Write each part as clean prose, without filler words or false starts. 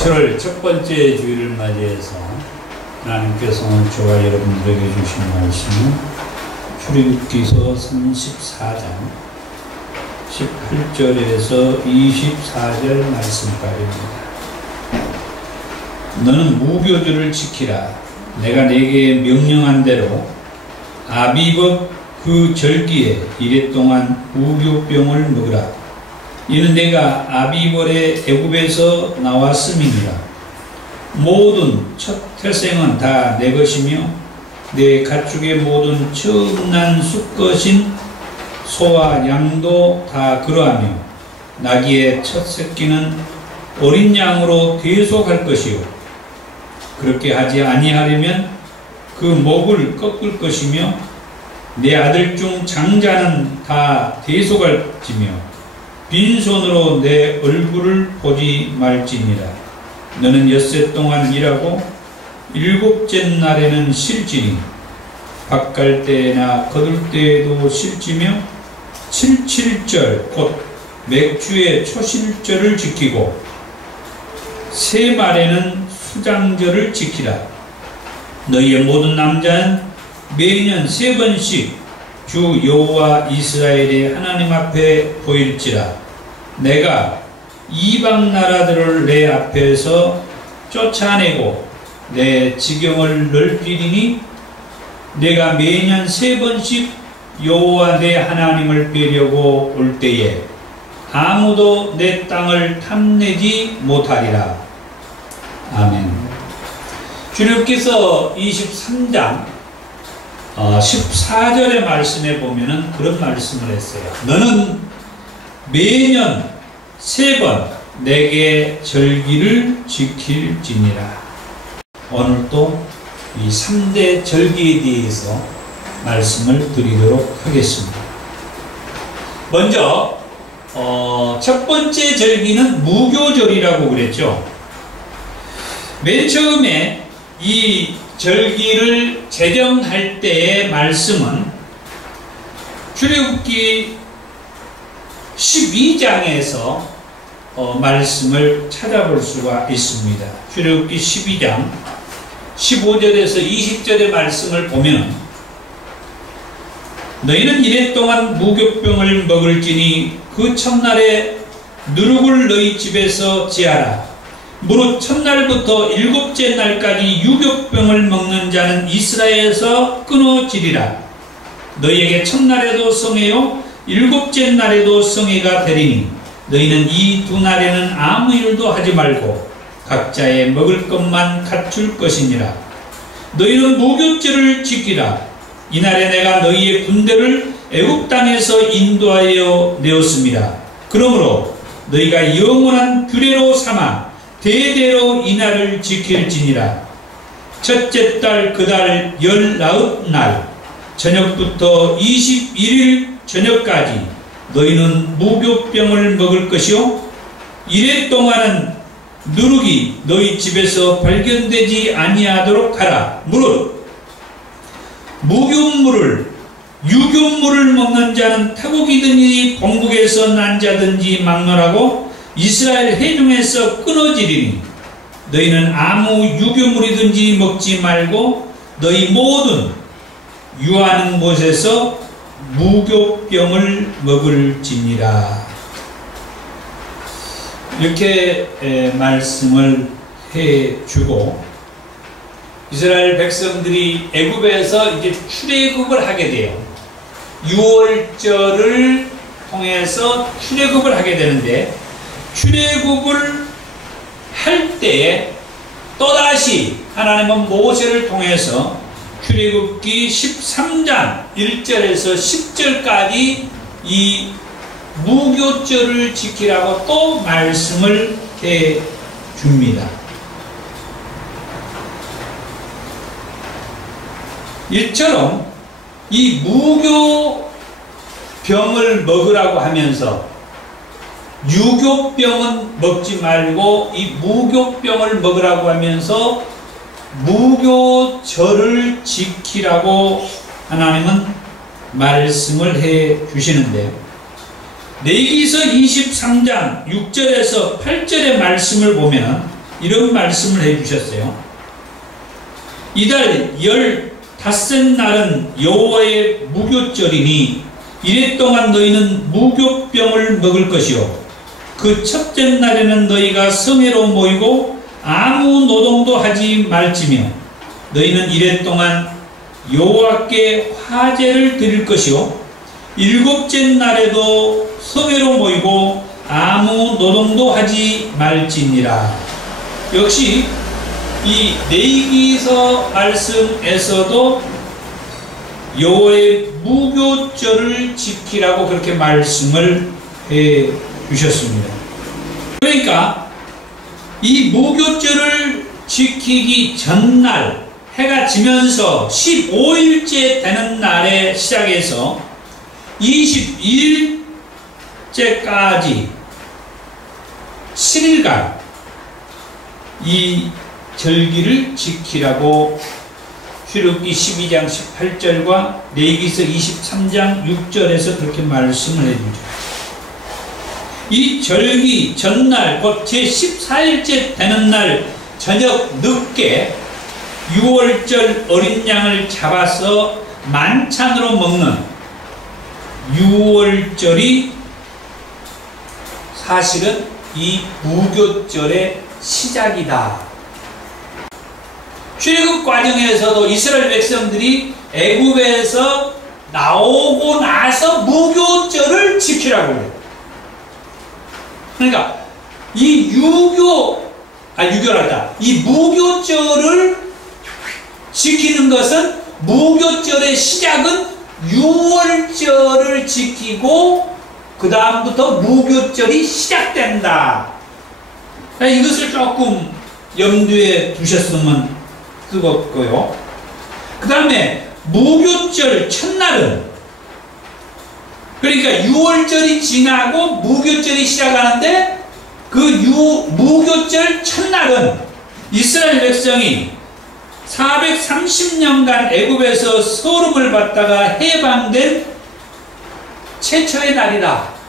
7월 첫 번째 주일을 맞이해서 하나님께서 저와 여러분들에게 주신 말씀은 출애굽기서 34장 18절에서 24절 말씀까지입니다. 너는 무교절을 지키라. 내가 네게 명령한 대로 아비법 그 절기에 이래 동안 무교병을 먹으라. 이는 내가 아비벌의 애굽에서 나왔음이니라. 모든 첫 태생은 다 내 것이며 내 가축의 모든 처음 난 수컷인 소와 양도 다 그러하며 나귀의 첫 새끼는 어린 양으로 대속할 것이요 그렇게 하지 아니하려면 그 목을 꺾을 것이며 내 아들 중 장자는 다 대속할지며 빈손으로 내 얼굴을 보지 말지니라. 너는 엿새 동안 일하고 일곱째 날에는 쉴지니 밭갈 때나 거둘 때에도 쉴지며 칠칠절 곧 맥주의 초실절을 지키고 세 말에는 수장절을 지키라. 너희의 모든 남자는 매년 3번씩 주 여호와 이스라엘의 하나님 앞에 보일지라. 내가 이방 나라들을 내 앞에서 쫓아내고 내 지경을 넓히리니 내가 매년 3번씩 여호와 내 하나님을 뵈려고 올 때에 아무도 내 땅을 탐내지 못하리라. 아멘. 출애굽기서 23장 14절의 말씀에 보면은 그런 말씀을 했어요. 너는 매년 3번 내게 절기를 지킬지니라. 오늘도 이 3대 절기에 대해서 말씀을 드리도록 하겠습니다. 먼저 첫 번째 절기는 무교절이라고 그랬죠. 맨 처음에 이 절기를 제정할 때의 말씀은 출애굽기 12장에서 말씀을 찾아볼 수가 있습니다. 출애굽기 12장 15절에서 20절의 말씀을 보면 너희는 이래 동안 무교병을 먹을지니 그 첫날에 누룩을 너희 집에서 제하라. 무릇 첫날부터 7째 날까지 유교병을 먹는 자는 이스라엘에서 끊어지리라. 너희에게 첫날에도 성회요 7째 날에도 성회가 되리니 너희는 이 2날에는 아무 일도 하지 말고 각자의 먹을 것만 갖출 것이니라. 너희는 무교절을 지키라. 이날에 내가 너희의 군대를 애굽 땅에서 인도하여 내었습니다. 그러므로 너희가 영원한 규례로 삼아 대대로 이날을 지킬지니라. 첫째 달 그 달 19날 저녁부터 21일 저녁까지 너희는 무교병을 먹을 것이요 이래 동안은 누룩이 너희 집에서 발견되지 아니하도록 하라. 무릇 무교물을 유교물을 먹는 자는 타국이든지 본국에서 난 자든지 막론하고 이스라엘 회중에서 끊어지리니 너희는 아무 유교물이든지 먹지 말고 너희 모든 유하는 곳에서 무교병을 먹을지니라. 이렇게 말씀을 해주고 이스라엘 백성들이 애굽에서 이제 출애굽을 하게 돼요. 6월절을 통해서 출애굽을 하게 되는데 출애굽을 할 때에 또다시 하나님은 모세를 통해서 출애굽기 13장 1절에서 10절까지 이 무교절을 지키라고 또 말씀을 해 줍니다. 이처럼 이 무교병을 먹으라고 하면서 유교병은 먹지 말고 이 무교병을 먹으라고 하면서 무교절을 지키라고 하나님은 말씀을 해 주시는데 레위기서 23장 6절에서 8절의 말씀을 보면 이런 말씀을 해주셨어요. 이달 15날은 여호와의 무교절이니 이래 동안 너희는 무교병을 먹을 것이요 그 첫째 날에는 너희가 성회로 모이고 아무 노동도 하지 말지며 너희는 이래 동안 여호와께 화제를 드릴 것이요 일곱째 날에도 성회로 모이고 아무 노동도 하지 말지니라. 역시 이 레위기서 말씀에서도 여호와의 무교절을 지키라고 그렇게 말씀을 해 주셨습니다. 그러니까 이 무교절을 지키기 전날 해가 지면서 15일째 되는 날에 시작해서 22일째까지 7일간 이 절기를 지키라고 출애굽기 12장 18절과 레위기서 23장 6절에서 그렇게 말씀을 해주죠. 이 절기 전날 곧 제14일째 되는 날 저녁 늦게 6월절 어린 양을 잡아서 만찬으로 먹는 6월절이 사실은 이 무교절의 시작이다. 출애굽 과정에서도 이스라엘 백성들이 애굽에서 나오고 나서 무교절을 지키라고 해요. 그러니까 이 이 무교절을 지키는 것은 무교절의 시작은 6월절을 지키고 그 다음부터 무교절이 시작된다. 이것을 조금 염두에 두셨으면 뜨겁고요. 그 다음에 무교절 첫날은 그러니까 6월절이 지나고 무교절이 시작하는데 그 무교절 첫날은 이스라엘 백성이 430년간 애굽에서 소름을 받다가 해방된 최초의 날이다.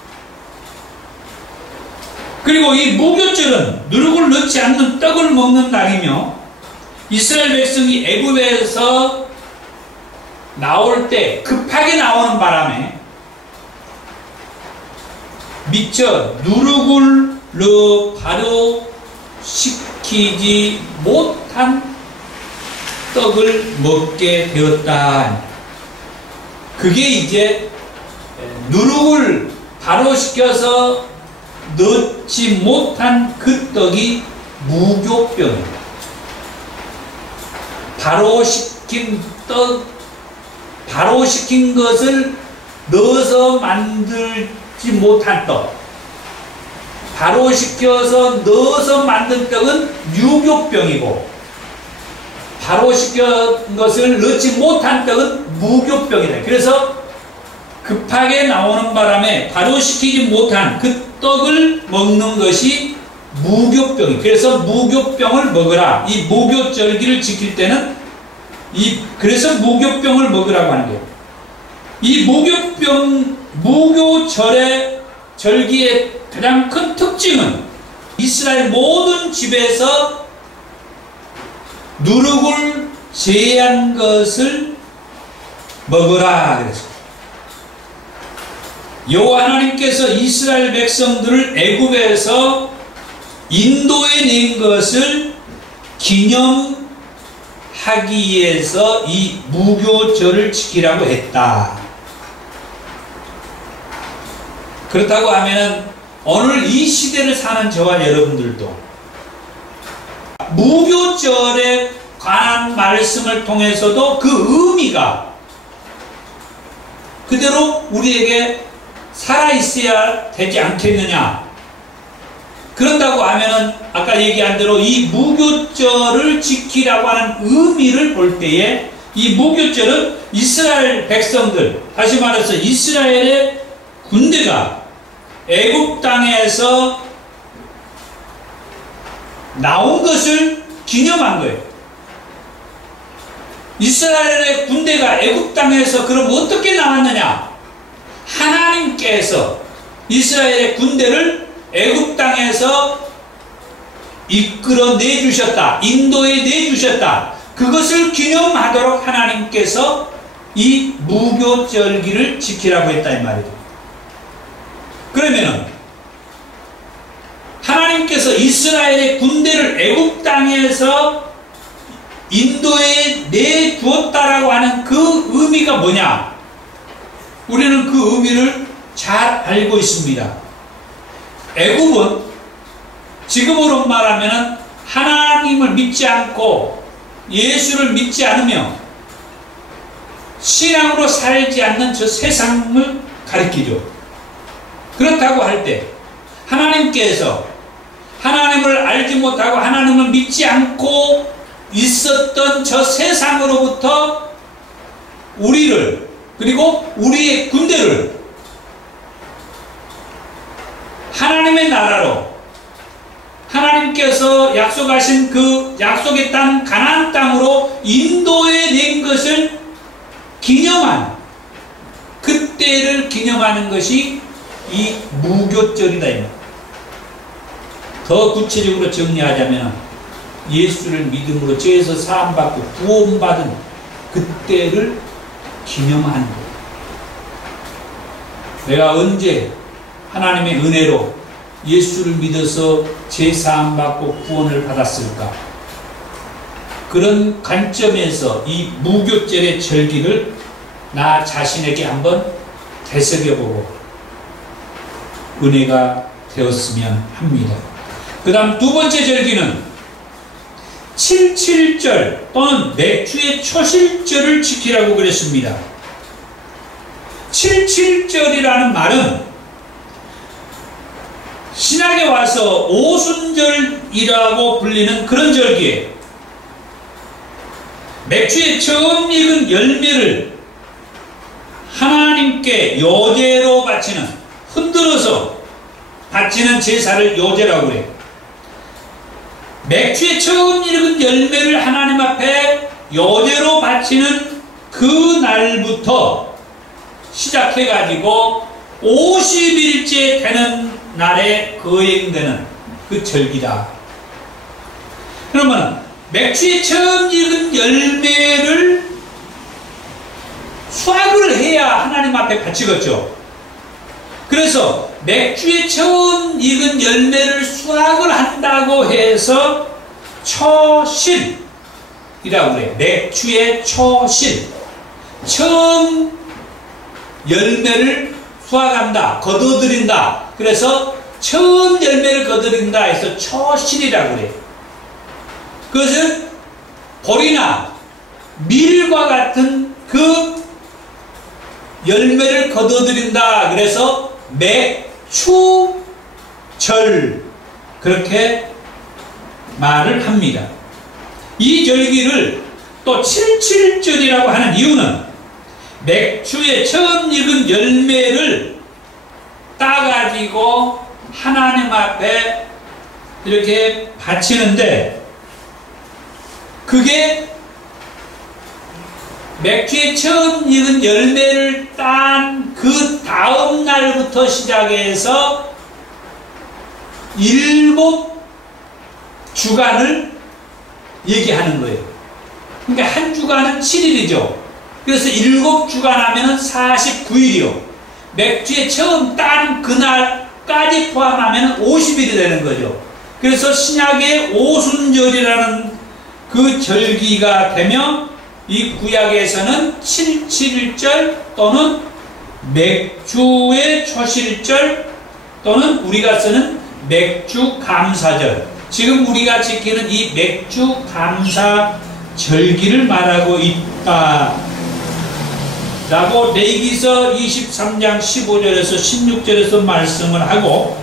그리고 이 무교절은 누룩을 넣지 않는 떡을 먹는 날이며 이스라엘 백성이 애굽에서 나올 때 급하게 나오는 바람에 미처 누룩을 넣어 발효시키지 못한 떡을 먹게 되었다. 그게 이제 누룩을 발효시켜서 넣지 못한 그 떡이 무교병입니다. 발효시킨 것을 넣어서 만들지 못한 떡, 발효시켜서 넣어서 만든 떡은 유교병이고 발효시킨 것을 넣지 못한 떡은 무교병이다. 그래서 급하게 나오는 바람에 발효시키지 못한 그 떡을 먹는 것이 무교병이. 그래서 무교병을 먹으라. 이 무교절기를 지킬 때는 그래서 무교병을 먹으라고 하는 거예요. 이 무교절의 절기의 가장 큰 특징은 이스라엘 모든 집에서 누룩을 제한 것을 먹으라 그랬어요. 여호와 하나님께서 이스라엘 백성들을 애굽에서 인도해 낸 것을 기념하기 위해서 이 무교절을 지키라고 했다. 그렇다고 하면은 오늘 이 시대를 사는 저와 여러분들도 무교절에 관한 말씀을 통해서도 그 의미가 그대로 우리에게 살아있어야 되지 않겠느냐. 그런다고 하면은 아까 얘기한 대로 이 무교절을 지키라고 하는 의미를 볼 때에 이 무교절은 이스라엘 백성들, 다시 말해서 이스라엘의 군대가 애굽 땅에서 나온 것을 기념한 거예요. 이스라엘의 군대가 애굽 땅에서 그럼 어떻게 나왔느냐? 하나님께서 이스라엘의 군대를 애굽 땅에서 이끌어 내주셨다. 인도해 내주셨다. 그것을 기념하도록 하나님께서 이 무교절기를 지키라고 했다 이 말이죠. 그러면은 하나님께서 이스라엘의 군대를 애굽 땅에서 인도에 내두었다라고 하는 그 의미가 뭐냐? 우리는 그 의미를 잘 알고 있습니다. 애굽은 지금으로 말하면 하나님을 믿지 않고 예수를 믿지 않으며 신앙으로 살지 않는 저 세상을 가리키죠. 그렇다고 할 때 하나님께서 하나님을 알지 못하고 하나님을 믿지 않고 있었던 저 세상으로부터 우리를 그리고 우리의 군대를 하나님의 나라로 하나님께서 약속하신 그 약속의 땅 가나안 땅으로 인도해 낸 것을 기념한 그때를 기념하는 것이 이 무교절이다. 더 구체적으로 정리하자면 예수를 믿음으로 죄에서 사함받고 구원받은 그때를 기념하는 거예요. 내가 언제 하나님의 은혜로 예수를 믿어서 죄 사함받고 구원을 받았을까? 그런 관점에서 이 무교절의 절기를 나 자신에게 한번 되새겨보고 은혜가 되었으면 합니다. 그 다음 두 번째 절기는 77절 또는 맥주의 초실절을 지키라고 그랬습니다. 77절이라는 말은 신약에 와서 오순절이라고 불리는 그런 절기예요. 맥주의 처음 익은 열매를 하나님께 요제로 바치는, 흔들어서 바치는 제사를 요제라고 그래요. 맥주의 처음 익은 열매를 하나님 앞에 요제로 바치는 그 날부터 시작해가지고 50일째 되는 날에 거행되는 그 절기다. 그러면 맥주의 처음 익은 열매를 수확을 해야 하나님 앞에 바치겠죠. 그래서 맥주의 처음 익은 열매를 수확을 한다고 해서 초실이라고 그래요. 맥주의 초실. 처음 열매를 수확한다, 거둬들인다. 그래서 처음 열매를 거둬들인다 해서 초실이라고 그래요. 그것은 보리나 밀과 같은 그 열매를 거둬들인다. 그래서 맥추절 그렇게 말을 합니다. 이 절기를 또 77절이라고 하는 이유는 맥주의 처음 익은 열매를 따가지고 하나님 앞에 이렇게 바치는데, 그게 맥주의 처음 익은 열매를 딴 그 다음 날부터 시작해서 7주간을 얘기하는 거예요. 그러니까 한 주간은 7일이죠. 그래서 7주간 하면은 49일이요. 맥주의 처음 딴 그날까지 포함하면 50일이 되는 거죠. 그래서 신약의 오순절이라는 그 절기가 되며 이 구약에서는 77절 또는 맥주의 초실절 또는 우리가 쓰는 맥주 감사절, 지금 우리가 지키는 이 맥주 감사 절기를 말하고 있다 라고 레위기서 23장 15절에서 16절에서 말씀을 하고,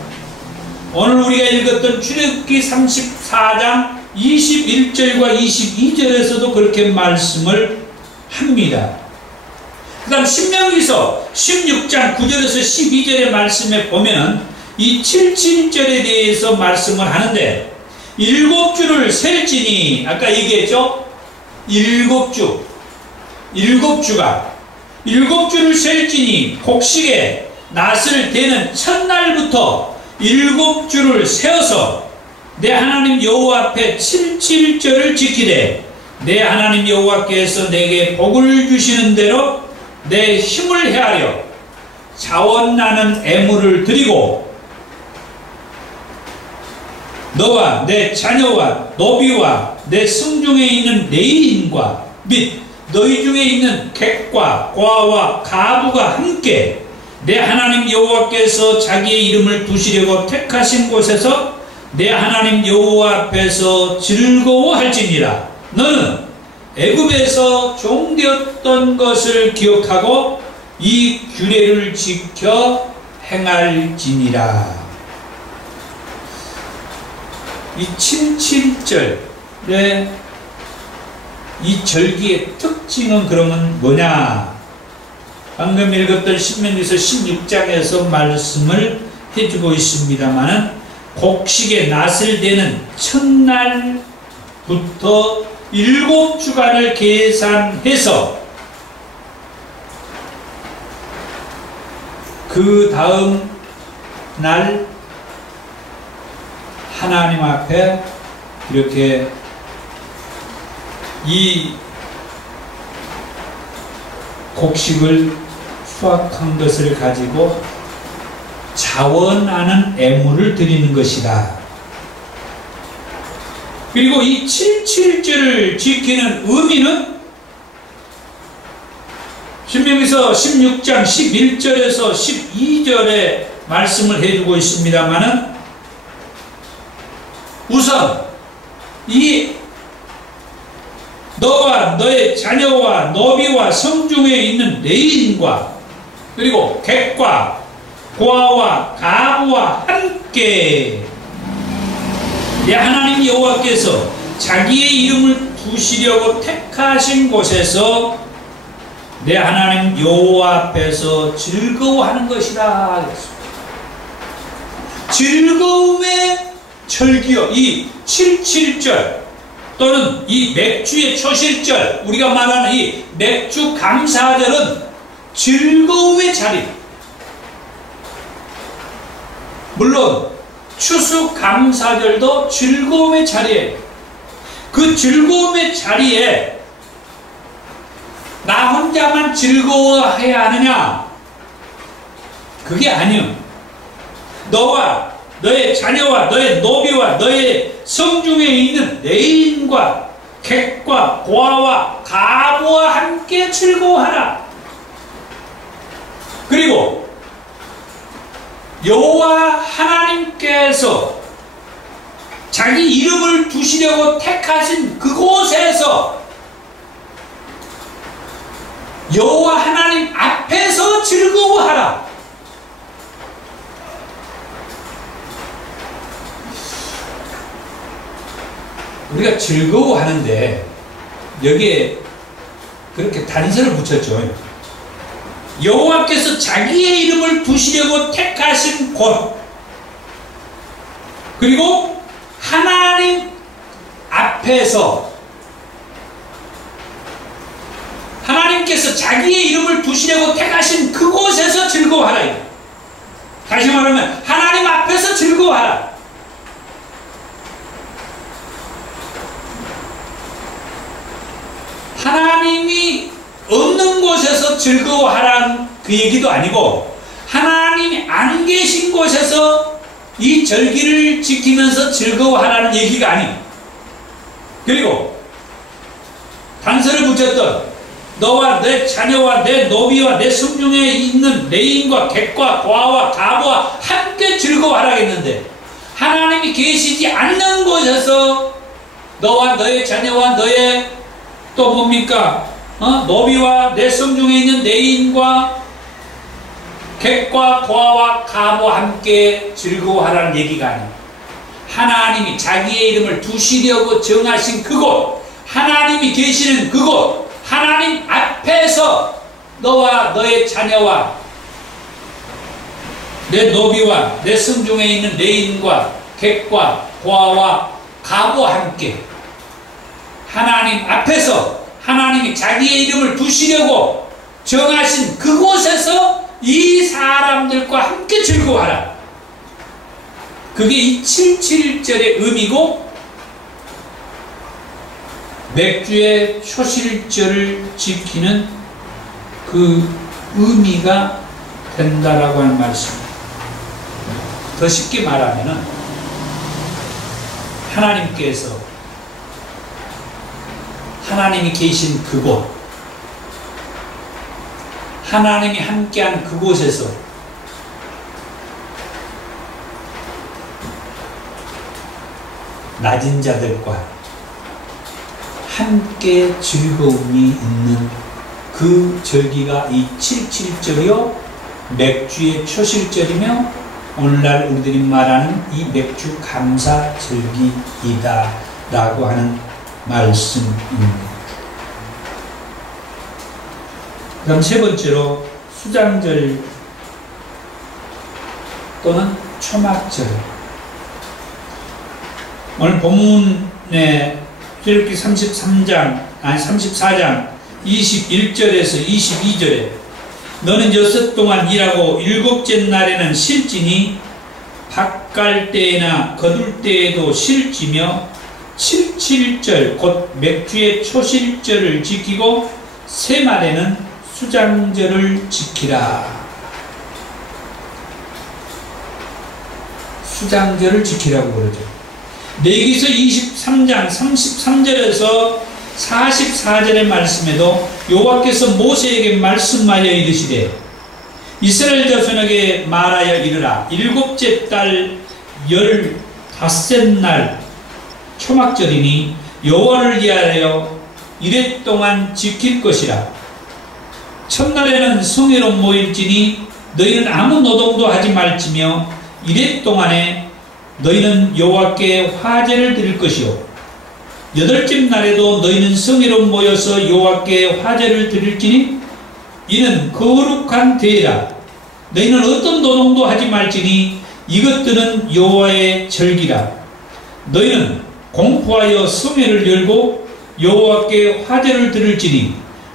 오늘 우리가 읽었던 출애굽기 34장 21절과 22절에서도 그렇게 말씀을 합니다. 그 다음 신명기서 16장 9절에서 12절의 말씀에 보면 이 77절에 대해서 말씀을 하는데, 7주를 셀지니, 아까 얘기했죠? 7주가 7주를 셀지니 곡식에 낫을 대는 첫날부터 7주를 세어서 내 하나님 여호와 앞에 7.7절을 지키되 내 하나님 여호와께서 내게 복을 주시는 대로 내 힘을 헤아려 자원나는 애물을 드리고 너와 내 자녀와 노비와 내 성중에 있는 레인과 및 너희 중에 있는 객과 고아와 가부가 함께 내 하나님 여호와께서 자기의 이름을 두시려고 택하신 곳에서 내 하나님 여호와 앞에서 즐거워할지니라. 너는 애굽에서 종되었던 것을 기억하고 이 규례를 지켜 행할지니라. 이 7.7절의 이 절기의 특징은 그러면 뭐냐? 방금 읽었던 신명기서 16장에서 말씀을 해주고 있습니다만은 곡식의 낫을 대는 첫날부터 7주간을 계산해서 그 다음 날 하나님 앞에 이렇게 이 곡식을 수확한 것을 가지고 자원하는 애물을 드리는 것이다. 그리고 이 7.7절을 지키는 의미는 신명기서 16장 11절에서 12절에 말씀을 해주고 있습니다만은 우선 이 너와 너의 자녀와 노비와 성중에 있는 레인과 그리고 객과 고아와 가부와 함께 내 하나님 여호와께서 자기의 이름을 두시려고 택하신 곳에서 내 하나님 여호와 앞에서 즐거워하는 것이다. 즐거움의 절기요. 이 7.7절 또는 이 맥주의 초실절, 우리가 말하는 이 맥주 감사절은 즐거움의 자리. 물론 추수 감사절도 즐거움의 자리에, 그 즐거움의 자리에 나 혼자만 즐거워해야 하느냐? 그게 아니요. 너와 너의 자녀와 너의 노비와 너의 성중에 있는 레인과 객과 고아와 가부와 함께 즐거워하라. 그리고 여호와 하나님께서 자기 이름을 두시려고 택하신 그곳에서 여호와 하나님 앞에서 즐거워하라. 우리가 즐거워하는데 여기에 그렇게 단서를 붙였죠. 여호와께서 자기의 이름을 두시려고 택하신 곳, 그리고 하나님 앞에서 하나님께서 자기의 이름을 두시려고 택하신 그곳에서 즐거워하라. 다시 말하면 하나님 앞에서 즐거워하라. 하나님이 없는 곳에서 즐거워하라는 그 얘기도 아니고 하나님이 안 계신 곳에서 이 절기를 지키면서 즐거워하라는 얘기가 아니에요. 그리고 단서를 붙였던 너와 내 자녀와 내 노비와 내 성중에 있는 레인과 객과 고아와 가부와 함께 즐거워하라 했는데 하나님이 계시지 않는 곳에서 너와 너의 자녀와 너의 또 뭡니까? 노비와 내 성중에 있는 레인과 객과 고아와 가부와 함께 즐거워하라는 얘기가 아니에요. 하나님이 자기의 이름을 두시려고 정하신 그곳, 하나님이 계시는 그곳, 하나님 앞에서 너와 너의 자녀와 내 노비와 내 성중에 있는 레인과 객과 고아와 가부와 함께 하나님 앞에서 하나님이 자기의 이름을 두시려고 정하신 그곳에서 이 사람들과 함께 즐거워하라. 그게 이 7.7절의 의미고 맥주의 초실절을 지키는 그 의미가 된다라고 하는 말씀입니다. 더 쉽게 말하면은 하나님께서 하나님이 계신 그곳, 하나님이 함께한 그곳에서 낮은 자들과 함께 즐거움이 있는 그 절기가 이 7.7절이요 맥주의 초실절이며 오늘날 우리들이 말하는 이 맥주 감사절기이다 라고 하는 말씀입니다. 그럼 세 번째로 수장절 또는 초막절. 오늘 본문에 출애굽기 34장 21절에서 22절에 너는 6 동안 일하고 7째 날에는 쉴지니 밭갈 때나 거둘 때에도 쉴지며 7.7절 곧 맥주의 초실절을 지키고 새말에는 수장절을 지키라. 수장절을 지키라고 그러죠. 레위기서 23장 33절에서 44절의 말씀에도 여호와께서 모세에게 말씀하여 이르시되 이스라엘 자손에게 말하여 이르라. 7째 달 15날 초막절이니 여호와를 위하여 이레 동안 지킬 것이라. 첫날에는 성회로 모일지니 너희는 아무 노동도 하지 말지며 이레 동안에 너희는 여호와께 화제를 드릴 것이요 8째 날에도 너희는 성회로 모여서 여호와께 화제를 드릴지니 이는 거룩한 대회라. 너희는 어떤 노동도 하지 말지니 이것들은 여호와의 절기라. 너희는 공포하여 성회를 열고 여호와께 화제를 드릴지니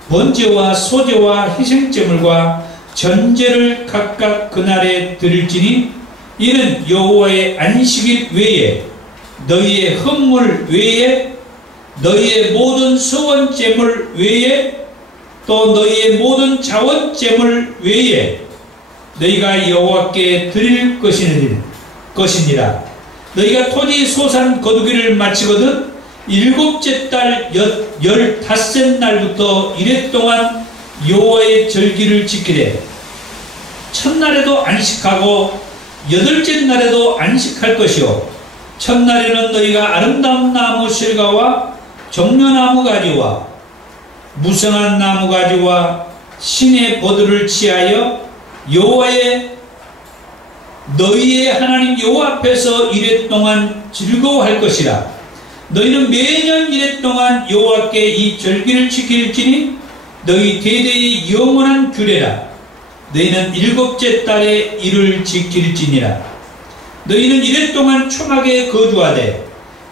번제와 소제와 희생제물과 전제를 각각 그날에 드릴지니 이는 여호와의 안식일 외에 너희의 헌물 외에 너희의 모든 서원제물 외에 또 너희의 모든 자원제물 외에 너희가 여호와께 드릴 것이니라. 너희가 토지 소산 거두기를 마치거든 7째 달 15날부터 이레 동안 여호와의 절기를 지키래. 첫날에도 안식하고 8째 날에도 안식할 것이요 첫날에는 너희가 아름다운 나무 실과와 종려나무 가지와 무성한 나무 가지와 신의 버들을 취하여 여호와의 너희의 하나님 여호와 앞에서 이레 동안 즐거워할 것이라. 너희는 매년 이레 동안 여호와께 이 절기를 지킬지니 너희 대대의 영원한 규례라. 너희는 7째 달에 이를 지킬지니라. 너희는 이레 동안 초막에 거주하되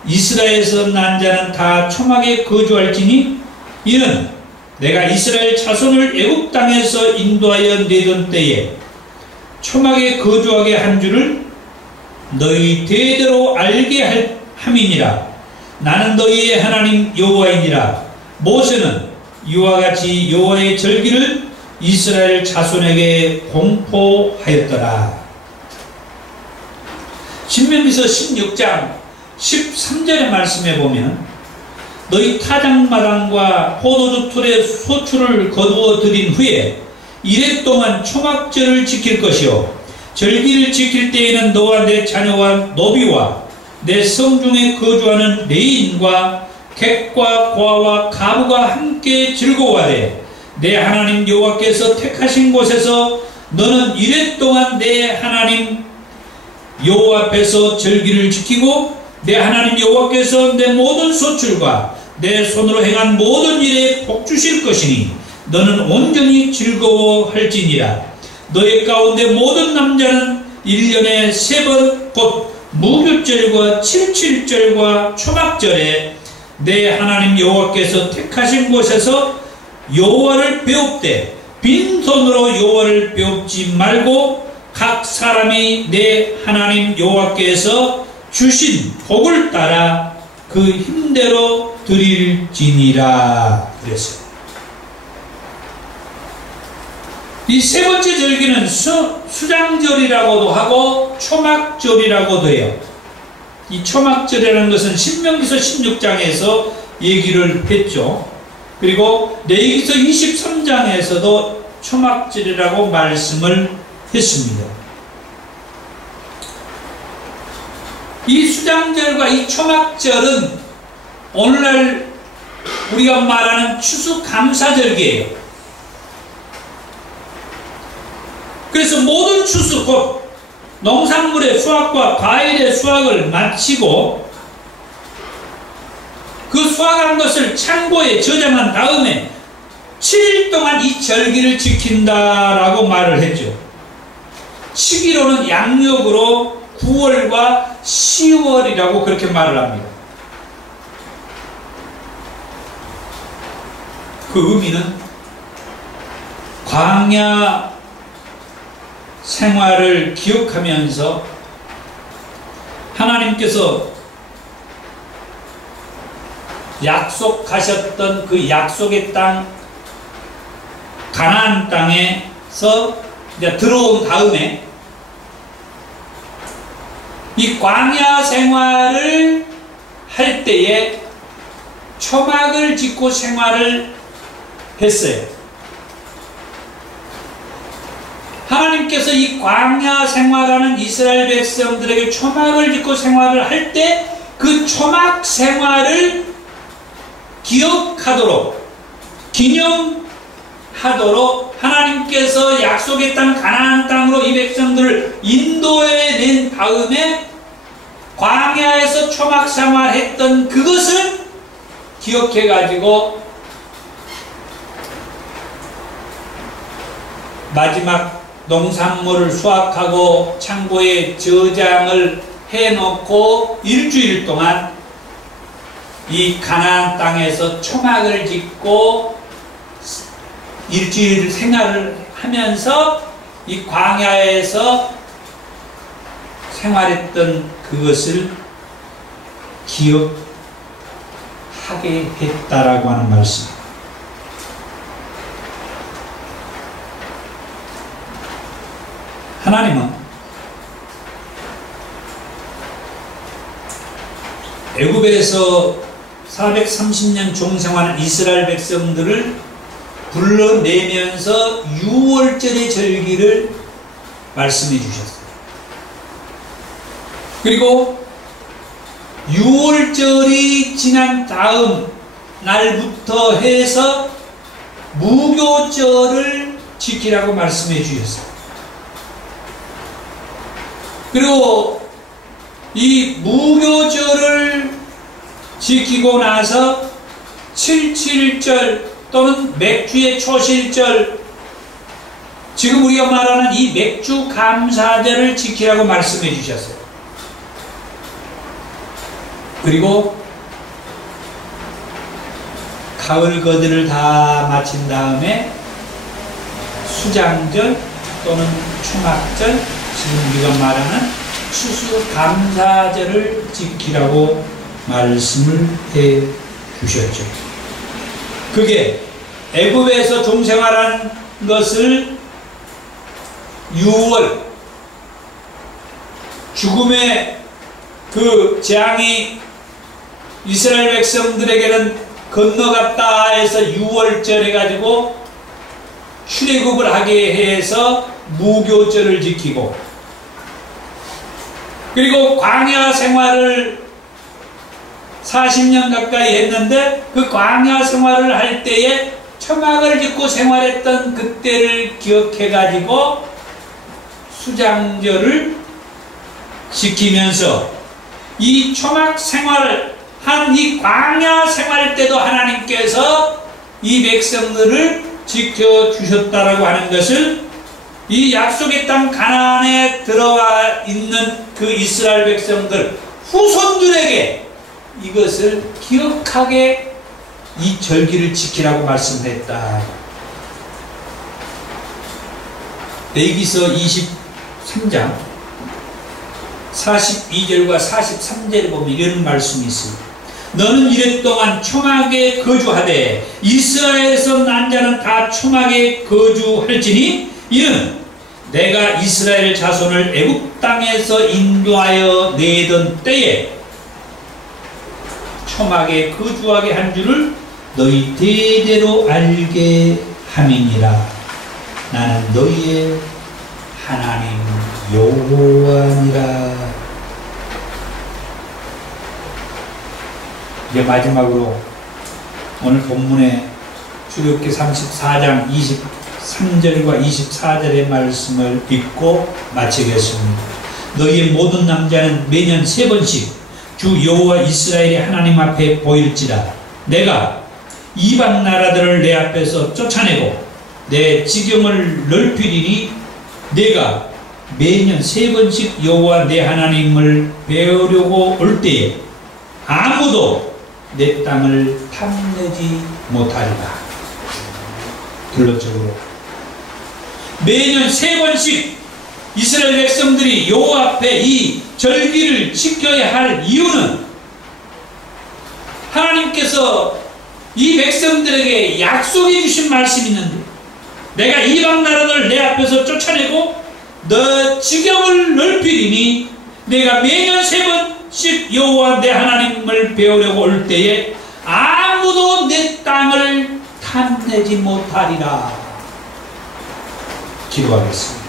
이스라엘에서 난 자는 다 초막에 거주할지니 이는 내가 이스라엘 자손을 애굽 땅에서 인도하여 내던 때에 초막에 거주하게 한 줄을 너희 대대로 알게 함이니라. 나는 너희의 하나님 여호와이니라. 모세는 이와 같이 여호와의 절기를 이스라엘 자손에게 공포하였더라. 신명기서 16장 13절의 말씀에 보면 너희 타작마당과 포도주 틀에 소출을 거두어 들인 후에 이레 동안 초막절을 지킬 것이요 절기를 지킬 때에는 너와 내 자녀와 노비와 내 성중에 거주하는 레위인과 객과 고아와 가부가 함께 즐거워하되 내 하나님 여호와께서 택하신 곳에서 너는 이레 동안 내 하나님 여호와 앞에서 절기를 지키고 내 하나님 여호와께서 내 모든 소출과 내 손으로 행한 모든 일에 복 주실 것이니 너는 온전히 즐거워할지니라. 너희 가운데 모든 남자는 1년에 3번 곧 무교절과 7.7절과 초막절에 내 하나님 여호와께서 택하신 곳에서 여호와를 배웁되 빈손으로 여호와를 배웁지 말고 각 사람이 내 하나님 여호와께서 주신 복을 따라 그 힘대로 드릴지니라 그랬어요. 이 세 번째 절기는 수장절이라고도 하고 초막절이라고도 해요. 이 초막절이라는 것은 신명기서 16장에서 얘기를 했죠. 그리고 레위기서 23장에서도 초막절이라고 말씀을 했습니다. 이 수장절과 이 초막절은 오늘날 우리가 말하는 추수감사절기예요. 그래서 모든 추수, 곧 농산물의 수확과 과일의 수확을 마치고 그 수확한 것을 창고에 저장한 다음에 7일 동안 이 절기를 지킨다라고 말을 했죠. 시기로는 양력으로 9월과 10월이라고 그렇게 말을 합니다. 그 의미는 광야 생활을 기억하면서 하나님께서 약속하셨던 그 약속의 땅 가나안 땅에서 이제 들어온 다음에 이 광야 생활을 할 때에 초막을 짓고 생활을 했어요. 하나님께서 이 광야 생활하는 이스라엘 백성들에게 초막을 짓고 생활을 할 때 그 초막 생활을 기억하도록 기념하도록 하나님께서 약속의 땅 가나안 땅으로 이 백성들을 인도해 낸 다음에 광야에서 초막 생활했던 그것을 기억해 가지고 마지막 농산물을 수확하고 창고에 저장을 해놓고 일주일 동안 이 가나안 땅에서 초막을 짓고 일주일 생활을 하면서 이 광야에서 생활했던 그것을 기억하게 했다라고 하는 말씀. 하나님은 애굽에서 430년 종생활한 이스라엘 백성들을 불러내면서 6월절의 절기를 말씀해 주셨어요. 그리고 6월절이 지난 다음 날부터 해서 무교절을 지키라고 말씀해 주셨어요. 그리고 이 무교절을 지키고 나서 77절 또는 맥주의 초실절, 지금 우리가 말하는 이 맥주 감사절을 지키라고 말씀해 주셨어요. 그리고 가을 거들을 다 마친 다음에 수장절 또는 초막절, 지금 우리가 말하는 추수감사절을 지키라고 말씀을 해 주셨죠. 그게 애굽에서 종생활한 것을 6월 죽음의 그 재앙이 이스라엘 백성들에게는 건너갔다 해서 6월절 해가지고 출애굽을 하게 해서 무교절을 지키고, 그리고 광야 생활을 40년 가까이 했는데 그 광야 생활을 할 때에 초막을 짓고 생활했던 그때를 기억해 가지고 수장절을 지키면서 이 초막 생활을 한 이 광야 생활 때도 하나님께서 이 백성들을 지켜주셨다라고 하는 것을 이 약속의 땅 가나안에 들어와 있는 그 이스라엘 백성들 후손들에게 이것을 기억하게 이 절기를 지키라고 말씀했다. 레위기서 3장 42절과 43절에 보면 이런 말씀이 있습니다. 너는 이랫동안 초막에 거주하되 이스라엘에서 난 자는 다 초막에 거주할지니 이는 내가 이스라엘 자손을 애굽 땅에서 인도하여 내던 때에 초막에 거주하게 한 줄을 너희 대대로 알게 함이니라. 나는 너희의 하나님 여호와니라. 이제 마지막으로 오늘 본문의 출애굽기 34장 23절과 24절의 말씀을 읽고 마치겠습니다. 너희의 모든 남자는 매년 3번씩 주 여호와 이스라엘의 하나님 앞에 보일지라. 내가 이방 나라들을 내 앞에서 쫓아내고 내 지경을 넓히리니 내가 매년 3번씩 여호와 내 하나님을 배우려고 올 때에 아무도 내 땅을 탐내지 못하리라. 결론적으로 매년 3번씩 이스라엘 백성들이 여호와 앞에 이 절기를 지켜야 할 이유는 하나님께서 이 백성들에게 약속해 주신 말씀이 있는데 내가 이방 나라를 내 앞에서 쫓아내고 너 지경을 넓히리니 내가 매년 3번씩 여호와 내 하나님을 배우려고 올 때에 아무도 내 땅을 탐내지 못하리라. 기도하겠습니다.